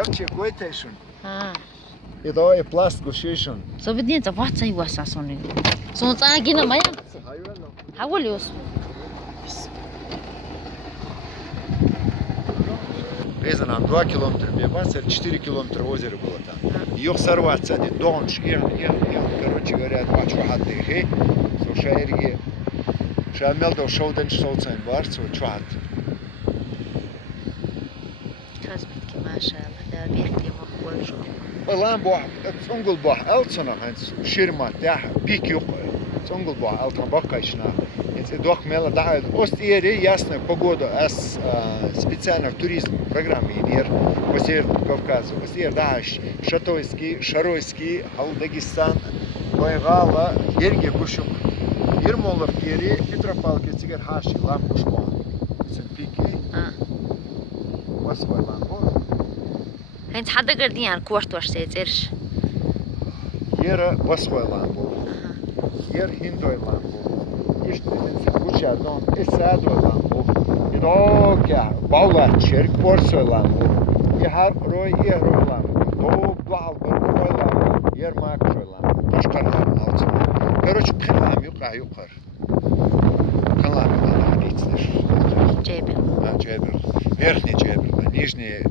Короче, quotation. 아. 이거 이 플라스틱 쉐이션. 소비디엔자 와차이 와사 손이. 손 짜기는 마야. Hayvanlar. 하골리오스. Резанам 2 километра Бебаса, 4 километра озера было там. Ее сорваться, они донш, короче говоря, два чухат дыхи, сушаерги. Шамел до шоуден шоуцайн барцу чухат. Казбитки машалла, да бирти махвал шо. Алан бо, цунгул бо, элцона ханс, ширма, да, пик юк. Цунгул бо, элтон бакайшна. Это дох мела да, Ост-Ире ясная погода, специально в туризм программе идет по Северному Кавказу. Ост-Ире да, Шатойский, Шаройский, Дагестан, Байгала, Ерге Кушук, Ермолов Кери, Петропавловки, Цигар Хаши, Лампушмо, Сенпики, Москва, Лампо. Хэнт хада гардиан кварт ваш сэзэрш. Ера Москва, Лампо. Ер Хиндой, Лампо. Куча дом, эсадо ламбо, идока, баула черк порсо ламбо, яхар рой рой ламбо, то блал рой ламбо, ермак рой ламбо, пашкарлам алцо. Короче, килам юкар. Килам юкар ходить. Джебел. Джебел. Верхний Джебел,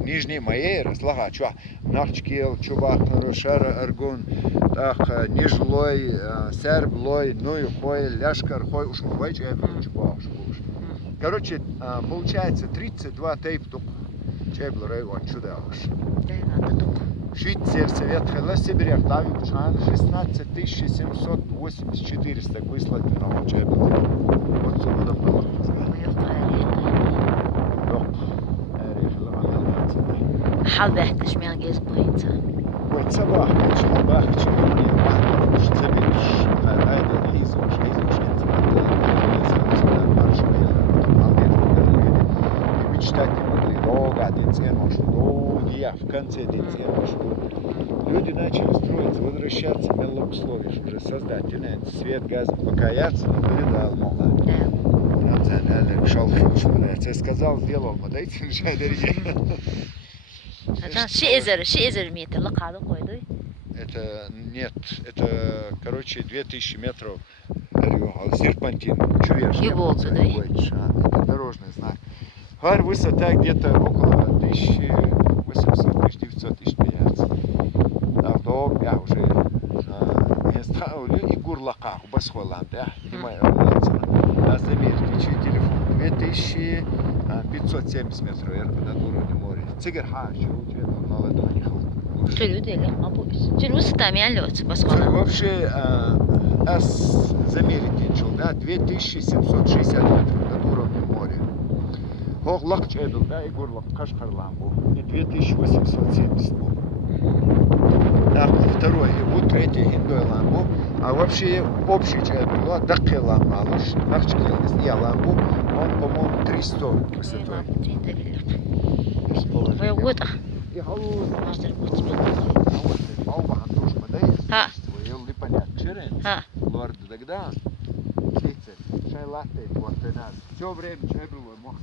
нижний моей разлага, чуа, Нахчкил, Чубак, Нарушара, Аргун, так, Нижлой, Серблой, Нуйхой, Ляшкархой, Ушмовой, Джебел, Чубак, Короче, получается 32 тейптук Джебел район, чудо уж. Швейцар Совет Сибирь, Давид Шан, 16 784 выслать на Джебел. Вот сюда было. حبيت شمال جيز بوينتا. والصباح صباح تشوفني واحد مش تبيش هذا الحيز مش حيز مش كنت в конце децембра, что люди начали строиться, возвращаться, мело условия, уже создательные, свет, газ, покаяться, но повидал, мало. Я сказал, сделал, мы дайте هذا شيء متر لقى هذا قوي. Это нет, это, короче, 2000 метров серпантин, чуверш. Его да? Это дорожный знак. Гар высота где-то около 1800, 1900, 1500. А вдох я уже и гурлака, басхолам, да? Замерьте, чей телефон, 2570 метров вверху над уровнем моря. Цигар хаш, на ладони хлопает. Люди ли, обусь. Через тамялёт, басхолам. Вообще, замерить ничего, да, 2760 метров над уровнем моря. Хоглак Джебел, да, и горлак Кашкарлам был, и 2870 был. Так, второй, вот третий Хиндой ламбу, а вообще общий Джебел, Дакки ламбалыш, Нахчкилдис и ламбу, он, по-моему, 300 высотой. Ой, вот. И халу. Мастер, вот тебе. Ha. Eli panjat čeren. Ha. Lord тогда. Лице. Шайлатте вот нас. Всё время Джебел мог.